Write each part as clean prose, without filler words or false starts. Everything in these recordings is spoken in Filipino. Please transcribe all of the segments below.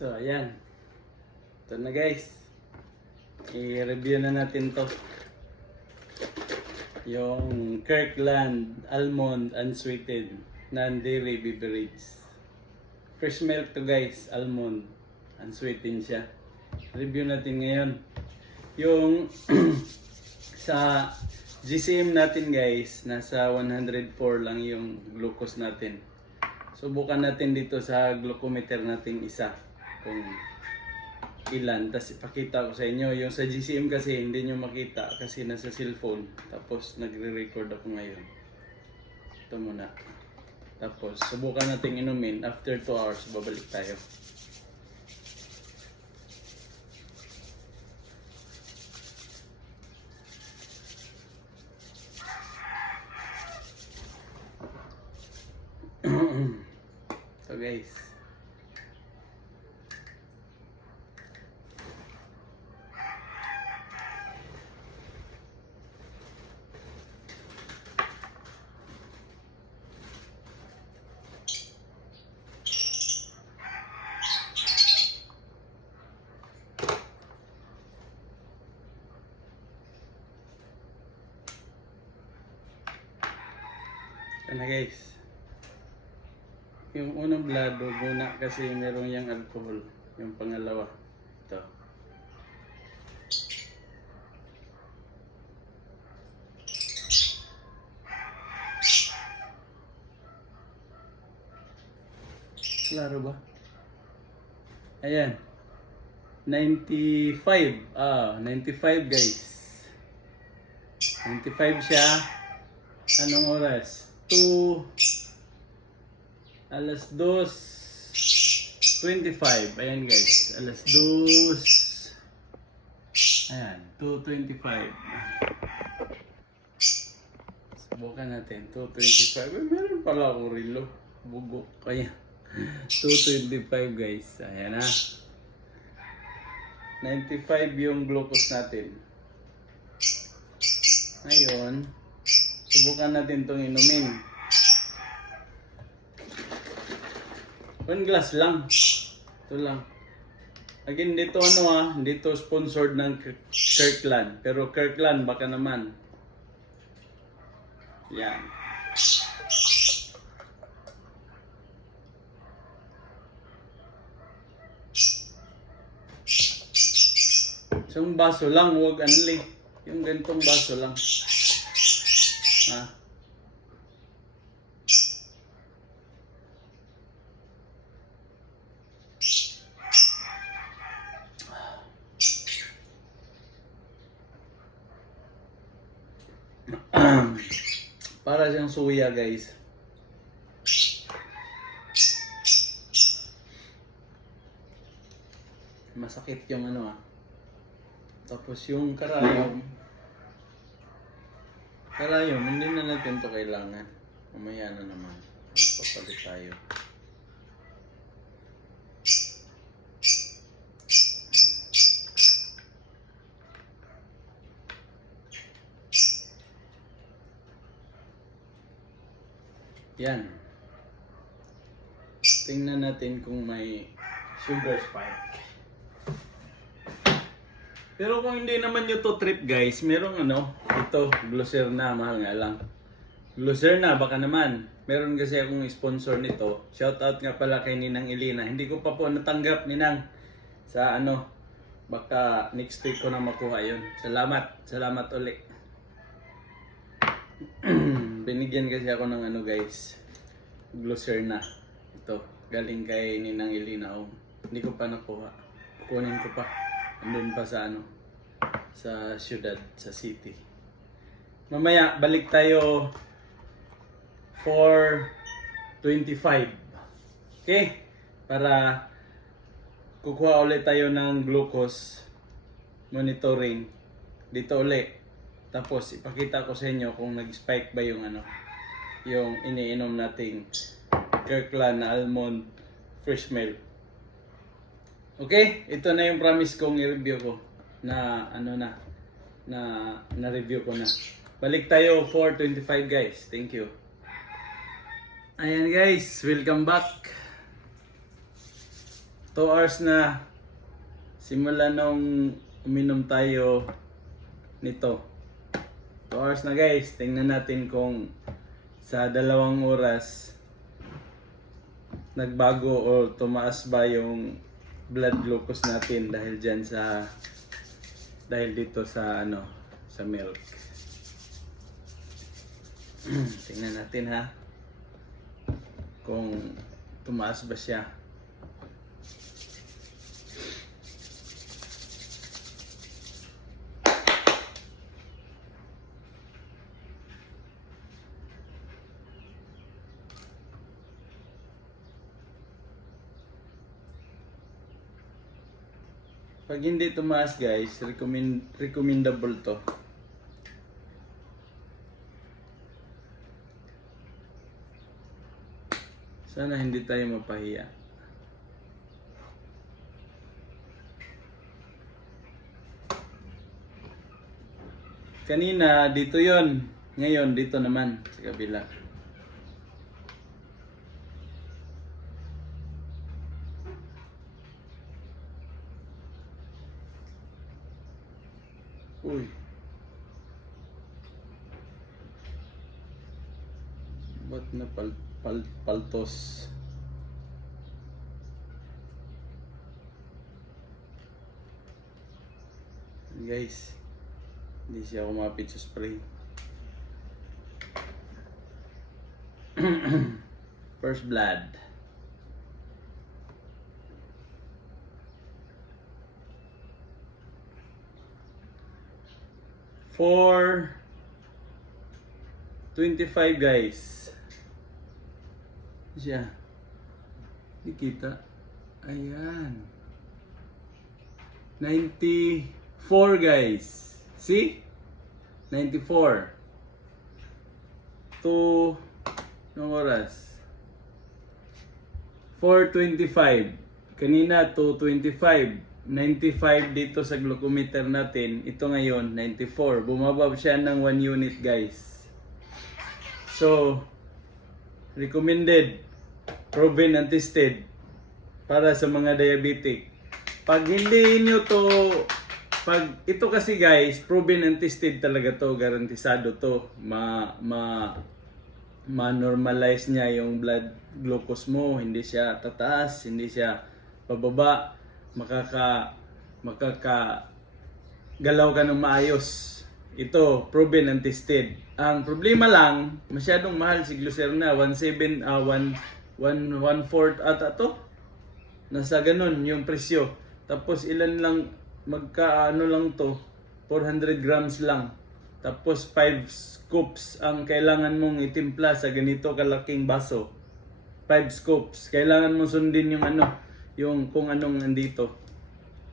So, ayan. Ito na guys. I-review na natin to. Yung Kirkland Almond Unsweetened Non-Dairy Beverage. Fresh milk to guys. Almond. Unsweetened siya. Review natin ngayon. Yung sa GCM natin guys, nasa 104 lang yung glucose natin. Subukan natin dito sa glucometer natin isa kung ilan. Tapos ipakita ko sa inyo. Yung sa GCM kasi hindi nyo makita kasi nasa cellphone. Tapos nagre-record ako ngayon. Ito muna. Tapos subukan natin inumin. After 2 hours babalik tayo. So guys, ano guys, yung unang blado muna kasi meron yung alcohol. Yung pangalawa, ito. Klaro ba? Ayan. 95. 95 guys. 95 siya. Anong oras? 2:25. Ayan guys. 2:00. Ayan. 2:25. Subukan natin. 2:25. Meron pala akong relo. Bugok. Kaya 2:25 guys. Ayan na. 95 yung glucose natin. Ngayon, subukan natin itong inumin. 1 glass lang. Ito lang. Again, dito dito sponsored ng Kirkland. Pero Kirkland, baka naman. Yan. Isang baso lang, huwag anli. Yung ganitong baso lang. Ha? Para siyang suya guys. Masakit yung Tapos yung karayom, hindi na natin to kailangan. Mamaya na naman. Papalit tayo. Yan. Tingnan natin kung may sugar spike. Pero kung hindi naman nyo to trip guys, merong ito, Glucerna, mahal nga lang. Glucerna, baka naman. Meron kasi akong sponsor nito. Shoutout nga pala kay Ninang Elina. Hindi ko pa po natanggap, Ninang. Sa baka next week ko na makuha yun. Salamat ulit. Binigyan kasi ako ng guys, Glucerna. Ito, galing kay Ninang Elina. Hindi ko pa nakuha. Kukunin ko pa. Andun pa sa sa syudad, sa city. Mamaya balik tayo 4:25. Okay? Para kukuha ulit tayo ng glucose monitoring dito ulit. Tapos ipakita ko sa inyo kung nag-spike ba yung yung iniinom nating Kirkland na almond fresh milk. Okay, ito na yung promise kong i-review ko na na-review ko na. Balik tayo 4:25 guys. Thank you. Ayan guys, welcome back. 2 hours na simula nung uminom tayo nito. 2 hours na guys. Tingnan natin kung sa 2 oras nagbago o tumaas ba yung blood glucose natin dahil dito sa sa milk. Tingnan natin ha kung tumaas ba siya. Pag hindi tumaas guys, recommendable to. Sana hindi tayo mapahiya. Kanina dito yon, ngayon dito naman sa kabila. Uy. Ba't na paltos? Guys, hindi siya kumapit sa spray. First blood. For 25 guys. Siya. Hindi kita. Ayan. 94 guys. See? 94. To anong oras? 4:25. Kanina 2:25. 95 dito sa glucometer natin. Ito ngayon 94. Bumaba siya ng 1 unit guys. So recommended, proven and tested para sa mga diabetic. Pag hindi nyo to, pag ito kasi guys, proven and tested talaga to, garantisado to. Ma-normalize niya yung blood glucose mo, hindi siya tataas, hindi siya pababa, galaw ka ng maayos. Ito, proven and tested. Ang problema lang, masyadong mahal si Glucerna, 1.4 ata to. Nasa ganun yung presyo. Tapos ilan lang, magkaano lang to, 400 grams lang. Tapos 5 scoops ang kailangan mong itimpla sa ganito kalaking baso. 5 scoops. Kailangan mo sundin yung yung kung anong nandito.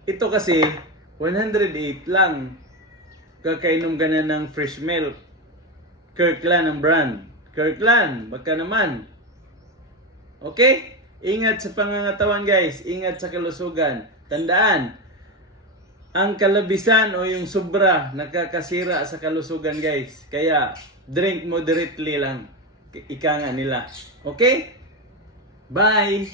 Ito kasi 108 lang. Kakainom ka na ng fresh milk. Kirkland ang brand. Kirkland, baka naman. Okay? Ingat sa pangangatawan guys. Ingat sa kalusugan. Tandaan, ang kalabisan o yung sobra nakakasira sa kalusugan guys. Kaya drink moderately lang. Ika nga nila. Okay? Bye!